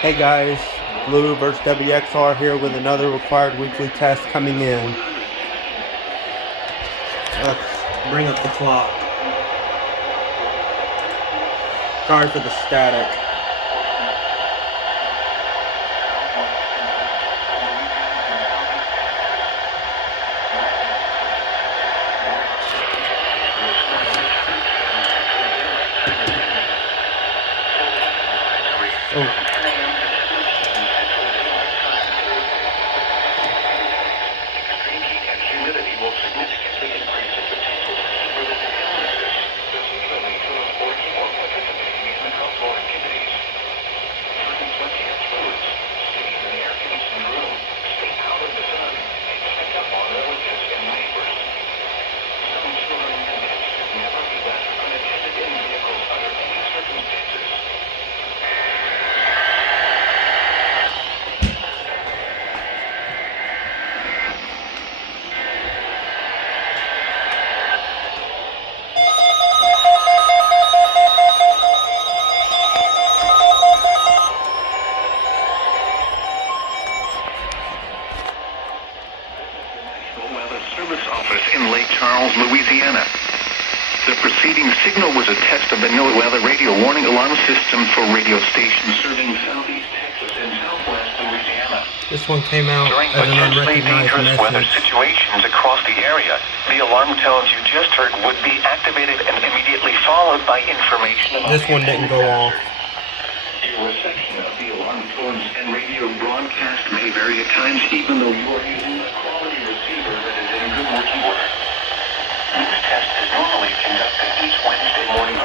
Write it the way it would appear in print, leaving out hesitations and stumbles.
Hey guys, Blue vs WXR here with another required weekly test coming in. Let's bring up the clock. Sorry for the static. Oh. Service office in Lake Charles, Louisiana. The preceding signal was a test of the NOAA weather radio warning alarm system for radio stations serving southeast Texas and southwest Louisiana. This one came out during as an potentially unrecognized dangerous weather message. situations across the area, the alarm tones you just heard would be activated and immediately followed by information about This one didn't go off. Your reception of the alarm tones and radio broadcast may vary at times, even though you are using a quality receiver that is in good working order. This test is normally conducted each Wednesday morning